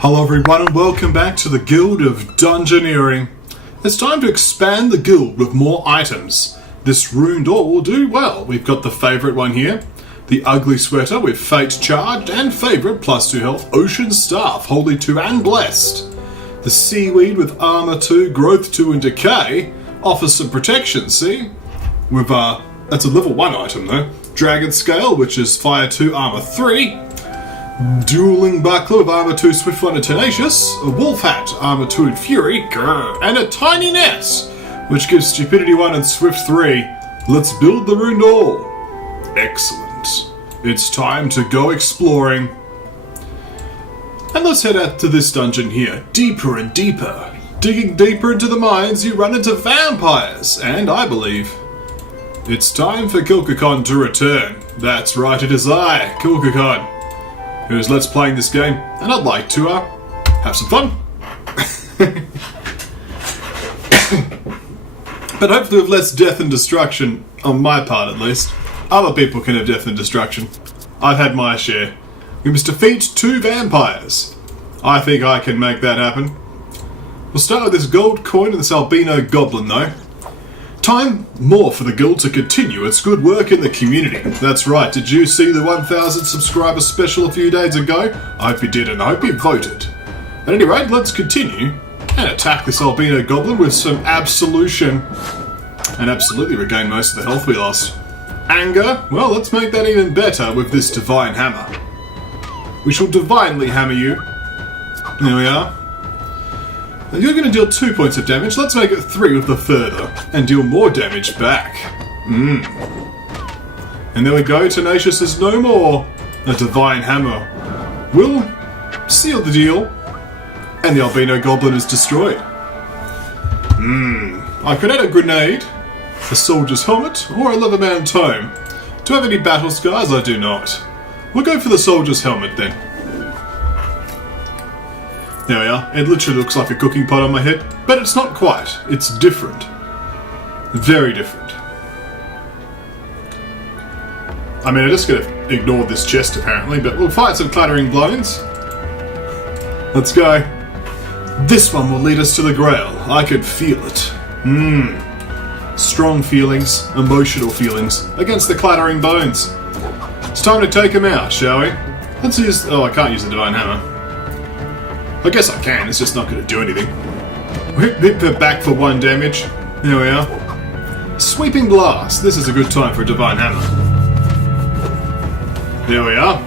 Hello everyone and welcome back to the Guild of Dungeoneering. It's time to expand the guild with more items. This rune door will do well. We've got the favourite one here, the ugly sweater with fate charged, and favourite +2 health ocean staff, holy 2 and blessed. The seaweed with armour 2, growth 2 and decay offers some protection, see? With that's a level 1 item though. Dragon scale, which is fire 2, armour 3. Dueling buckler with armor 2, swift 1 and tenacious, a wolf hat, armor 2 and fury, grr, and a tiny net, which gives stupidity 1 and swift 3. Let's build the rune door. Excellent. It's time to go exploring. And let's head out to this dungeon here, deeper and deeper. Digging deeper into the mines, you run into vampires, and I believe it's time for KonfluxGames to return. That's right, it is I, KonfluxGames, who's let's playing this game, and I'd like to have some fun. But hopefully with less death and destruction, on my part at least. Other people can have death and destruction. I've had my share. We must defeat 2 vampires. I think I can make that happen. We'll start with this gold coin and this albino goblin though. Time more for the guild to continue its good work in the community. That's right, did you see the 1,000 subscriber special a few days ago? I hope you did, and I hope you voted. At any rate, let's continue and attack this albino goblin with some absolution and absolutely regain most of the health we lost. Anger? Well, let's make that even better with this divine hammer. We shall divinely hammer you. There we are. You're going to deal 2 points of damage. Let's make it 3 with the further, and deal more damage back. And there we go, tenacious is no more. A divine hammer will seal the deal, and the albino goblin is destroyed. I could add a grenade, a soldier's helmet, or a leatherman tome. Do I have any battle scars? I do not. We'll go for the soldier's helmet then. There we are. It literally looks like a cooking pot on my head, but it's not quite. It's different. Very different. I mean, I just could have ignored this chest apparently, but we'll fight some clattering blows. Let's go. This one will lead us to the Grail. I could feel it. Strong feelings, emotional feelings, against the clattering bones. It's time to take them out, shall we? Let's use... Oh, I can't use the divine hammer. I guess I can, it's just not going to do anything. Hit her back for 1 damage. There we are. Sweeping blast. This is a good time for a divine hammer. There we are.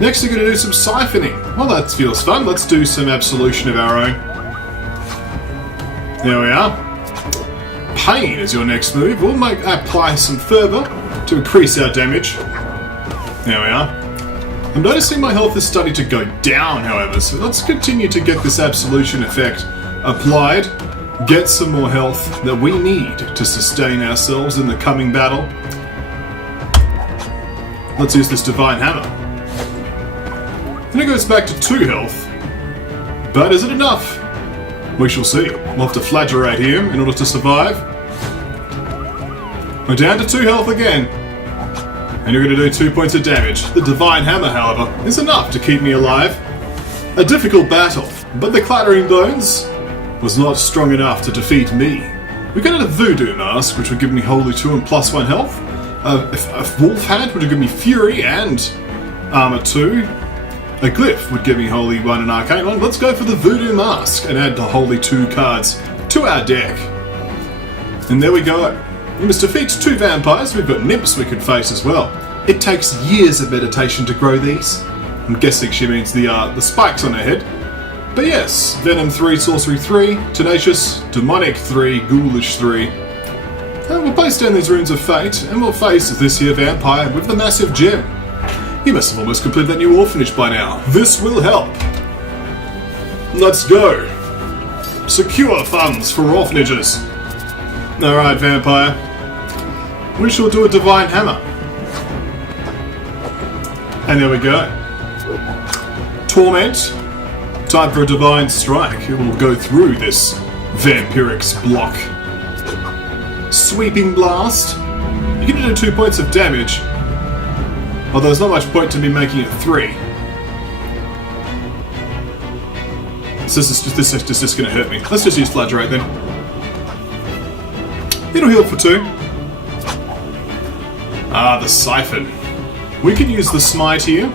Next we're going to do some siphoning. Well, that feels fun. Let's do some absolution of our own. There we are. Pain is your next move. We'll apply some fervor to increase our damage. There we are. I'm noticing my health is starting to go down, however, so let's continue to get this absolution effect applied, get some more health that we need to sustain ourselves in the coming battle. Let's use this divine hammer. And it goes back to 2 health. But is it enough? We shall see. We'll have to flagellate him in order to survive. We're down to 2 health again. And you're going to do 2 points of damage. The divine hammer, however, is enough to keep me alive. A difficult battle, but the clattering bones was not strong enough to defeat me. We got a voodoo mask, which would give me holy 2 and +1 health. A wolf hat would give me fury and armor 2. A glyph would give me holy 1 and arcane 1. Let's go for the voodoo mask and add the holy 2 cards to our deck. And there we go. We must defeat 2 vampires. We've got nymphs we could face as well. It takes years of meditation to grow these. I'm guessing she means the spikes on her head. But yes, Venom 3, Sorcery 3, Tenacious, Demonic 3, Ghoulish 3. And we'll place down these runes of fate, and we'll face this here vampire with the massive gem. He must have almost completed that new orphanage by now. This will help. Let's go. Secure funds for orphanages. Alright, vampire. We shall do a divine hammer. And there we go. Torment. Time for a divine strike. It will go through this vampiric's block. Sweeping blast. You can do 2 points of damage. Although there's not much point to me making it 3. This is just going to hurt me. Let's just use Flageolate then. It'll heal for 2. Ah, the Siphon. We can use the Smite here.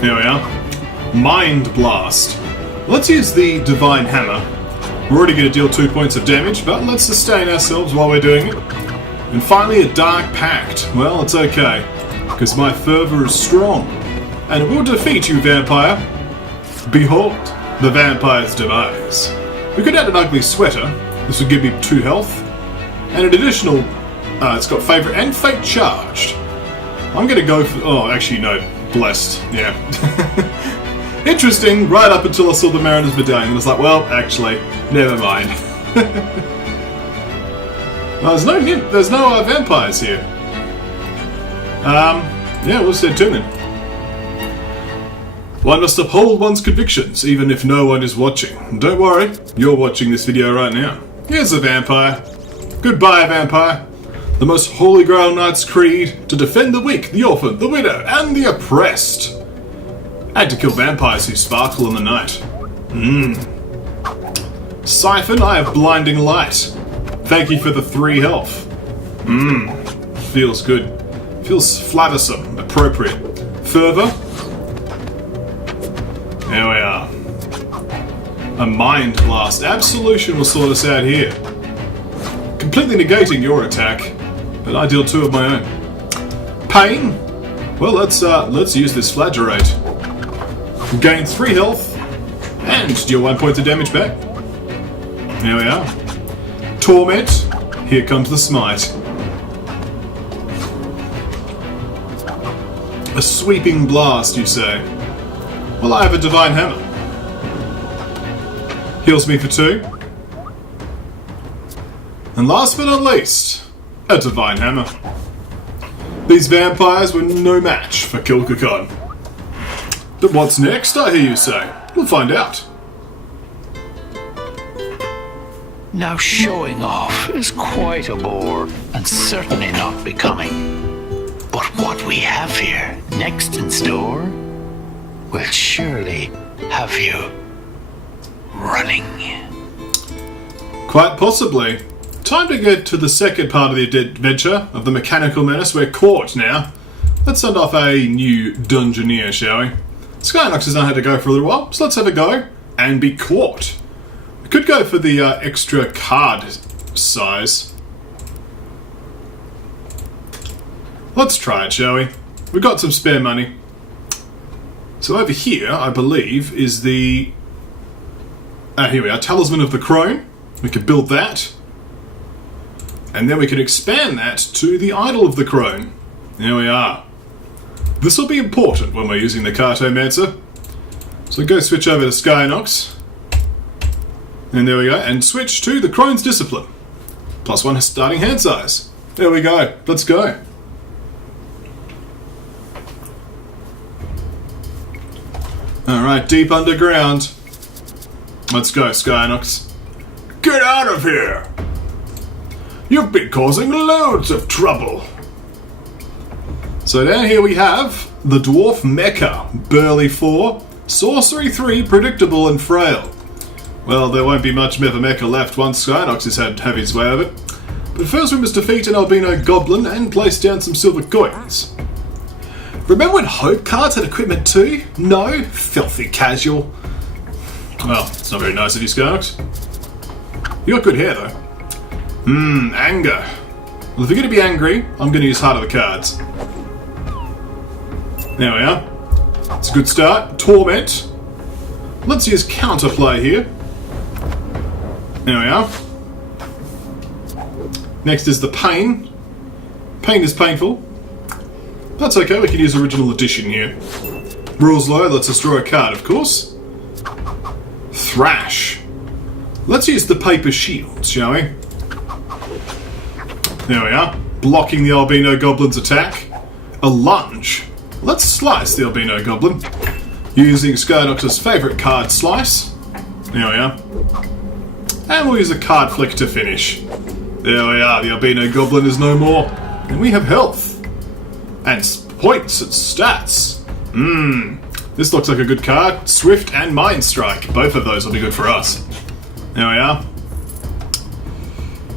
There we are. Mind Blast. Let's use the Divine Hammer. We're already going to deal 2 points of damage, but let's sustain ourselves while we're doing it. And finally, a Dark Pact. Well, it's okay, because my fervour is strong. And it will defeat you, vampire. Behold, the vampire's demise. We could add an ugly sweater. This would give me 2 health. And an additional... it's got Favourite and Fate Charged. I'm going to go for... Oh, actually, no. Blessed. Yeah. Interesting, right up until I saw the Mariner's Medallion. I was like, well, actually, never mind. Well, there's no vampires here. Yeah, we'll stay tuned then. One must uphold one's convictions, even if no one is watching. Don't worry, you're watching this video right now. Here's a vampire. Goodbye, vampire. The most holy grail knight's creed, to defend the weak, the orphan, the widow, and the oppressed. And to kill vampires who sparkle in the night. Siphon, I have blinding light. Thank you for the 3 health. Feels good. Feels flavoursome, appropriate. Fervour. There we are. A Mind Blast. Absolution will sort us out here. Completely negating your attack, but I deal 2 of my own. Pain. Well, let's use this Flageolate. Gain 3 health and deal 1 point of damage back. There we are. Torment. Here comes the Smite. A sweeping blast, you say? Well, I have a Divine Hammer. Heals me for 2. And last but not least, a Divine Hammer. These vampires were no match for Kilkakon. But what's next, I hear you say? We'll find out. Now showing off is quite a bore, and certainly not becoming. But what we have here next in store will surely have you running. Quite possibly. Time to get to the second part of the adventure of the Mechanical Menace. We're caught now. Let's send off a new Dungeoneer, shall we? Skynox has not had to go for a little while, so let's have a go and be caught. We could go for the extra card size. Let's try it, shall we? We've got some spare money. So over here, I believe, is the... here we are, Talisman of the Crone. We could build that. And then we can expand that to the Idol of the Crone. There we are. This will be important when we're using the Cartomancer. So go switch over to Skynox. And there we go. And switch to the Crone's Discipline. +1 starting hand size. There we go. Let's go. Alright, deep underground. Let's go, Skynox. Get out of here! You've been causing loads of trouble. So down here we have the Dwarf Mecha, Burly 4, Sorcery 3, Predictable and Frail. Well, there won't be much Meva Mecha left once Skynox has had to have his way of it. But first we must defeat an albino goblin and place down some silver coins. Remember when Hope cards had equipment too? No? Filthy casual. Well, it's not very nice of you, Skynox. You got good hair though. Anger. Well, if you're going to be angry, I'm going to use Heart of the Cards. There we are. It's a good start. Torment. Let's use Counterplay here. There we are. Next is the Pain. Pain is painful. That's okay, we can use Original Edition here. Rules low, let's us draw a card, of course. Thrash. Let's use the Paper Shield, shall we? There we are. Blocking the albino goblin's attack. A Lunge. Let's slice the albino goblin. Using Skynox's favourite card, Slice. There we are. And we'll use a card flick to finish. There we are, the albino goblin is no more. And we have health. And points and stats. This looks like a good card. Swift and Mind Strike. Both of those will be good for us. There we are.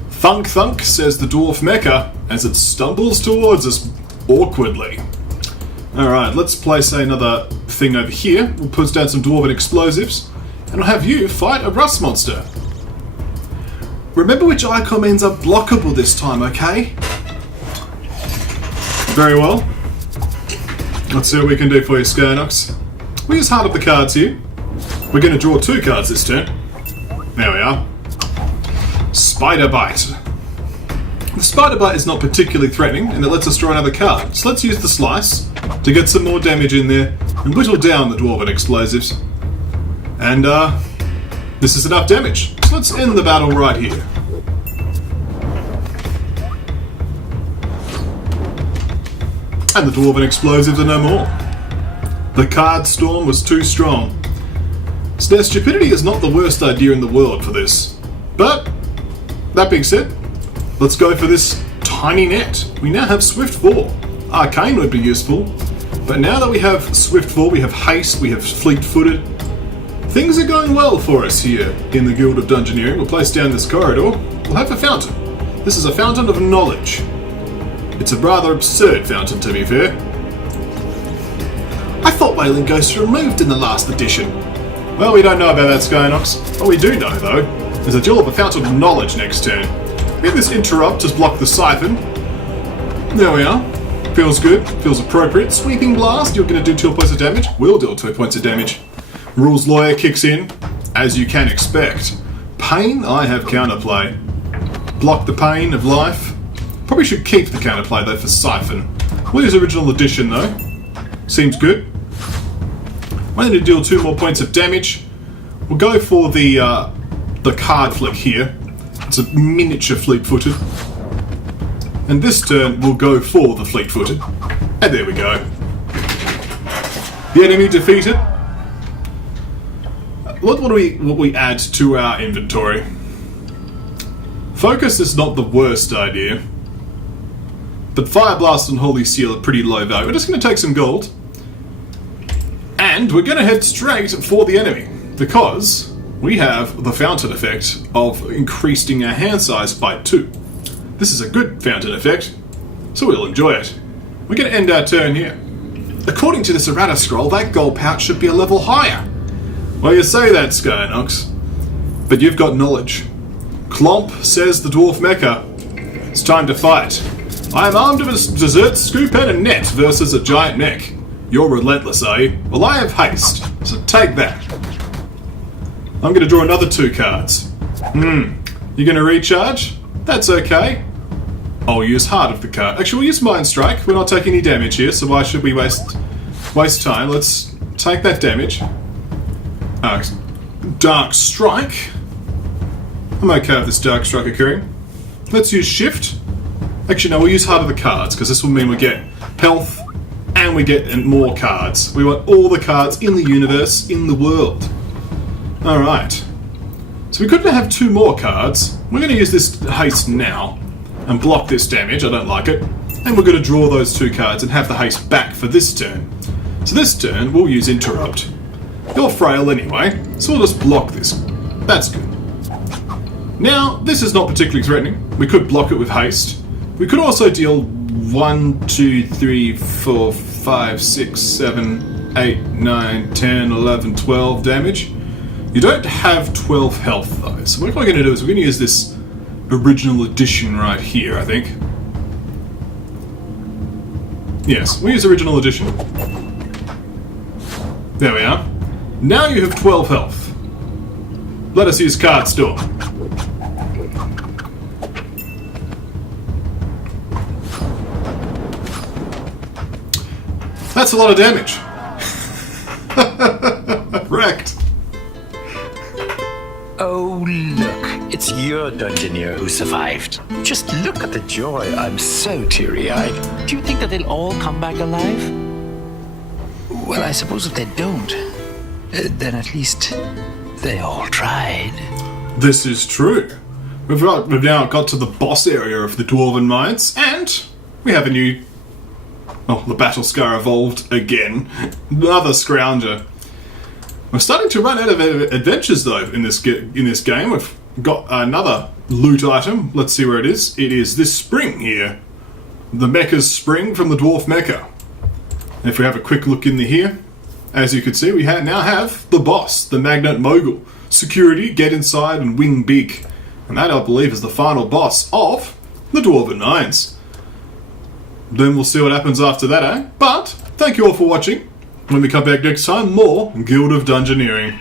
Thunk thunk, says the dwarf mecha, as it stumbles towards us awkwardly. Alright, let's place another thing over here. We'll put down some dwarven explosives, and I'll have you fight a rust monster. Remember which icon means are blockable this time, okay? Very well. Let's see what we can do for you, Skynox. We use Heart of the cards here. We're going to draw 2 cards this turn. There we are. Spider Bite. The Spider Bite is not particularly threatening, and it lets us draw another card. So let's use the Slice to get some more damage in there and whittle down the Dwarven Explosives. And this is enough damage. So let's end the battle right here. And the Dwarven Explosives are no more. The card storm was too strong. So now stupidity is not the worst idea in the world for this. But, that being said, let's go for this tiny net. We now have Swift 4. Arcane would be useful. But now that we have Swift 4, we have Haste, we have Fleet-footed. Things are going well for us here in the Guild of Dungeoneering. We'll place down this corridor. We'll have a fountain. This is a fountain of knowledge. It's a rather absurd fountain, to be fair. I thought Wailing Ghosts were removed in the last edition. Well, we don't know about that, Skynox. What we do know, though, is that you'll have a fountain of knowledge next turn. We have this interrupt, just block the siphon. There we are. Feels good, feels appropriate. Sweeping Blast, you're going to do 2 points of damage. We'll deal 2 points of damage. Rules Lawyer kicks in, as you can expect. Pain, I have counterplay. Block the pain of life. Probably should keep the counterplay though for Siphon. We'll use Original Edition though. Seems good. I need to deal 2 more points of damage. We'll go for the card flick here. It's a miniature fleet-footed. And this turn we'll go for the fleet-footed. And there we go. The enemy defeated. What we add to our inventory? Focus is not the worst idea. But Fire Blast and Holy Seal are pretty low value. We're just going to take some gold. And we're going to head straight for the enemy. Because we have the fountain effect of increasing our hand size by 2. This is a good fountain effect, so we'll enjoy it. We're going to end our turn here. According to this errata scroll, that gold pouch should be a level higher. Well, you say that, Skynox, but you've got knowledge. Clomp, says the Dwarf Mecha. It's time to fight. I am armed with a dessert scoop and a net versus a giant mech. You're relentless, are you? Well, I have haste, so take that. I'm going to draw another 2 cards. You're going to recharge? That's okay. I'll use Heart of the card. Actually, we'll use Mind Strike. We're not taking any damage here, so why should we waste time? Let's take that damage. Dark Strike. I'm okay with this Dark Strike occurring. Let's use Shift. Actually, no, we'll use Heart of the cards, because this will mean we get health and we get more cards. We want all the cards in the universe, in the world. Alright. So we couldn't have 2 more cards. We're going to use this haste now and block this damage. I don't like it. And we're going to draw those 2 cards and have the haste back for this turn. So this turn we'll use Interrupt. You're frail anyway, so we'll just block this. That's good. Now, this is not particularly threatening. We could block it with haste. We could also deal 1, 2, 3, 4, 5, 6, 7, 8, 9, 10, 11, 12 damage. You don't have 12 health though, so what we're going to do is we're going to use this original edition right here, I think. Yes, we'll use original edition. There we are. Now you have 12 health. Let us use Card Storm. That's a lot of damage. Wrecked. Oh, look. It's your Dungeoneer who survived. Just look at the joy. I'm so teary-eyed. Do you think that they'll all come back alive? Well, I suppose if they don't, then at least they all tried. This is true. We've now got to the boss area of the Dwarven Mines, and we have a new Oh, the battle scar evolved again. Another scrounger. We're starting to run out of adventures though in this game. We've got another loot item. Let's see where it is. It is this spring here. The Mecha's spring from the Dwarf Mecha. And if we have a quick look in here, as you can see, we now have the boss, the Magnet Mogul. Security, get inside and win big. And that, I believe, is the final boss of the Dwarven Nines. Then we'll see what happens after that, eh? But, thank you all for watching. When we come back next time, more Guild of Dungeoneering.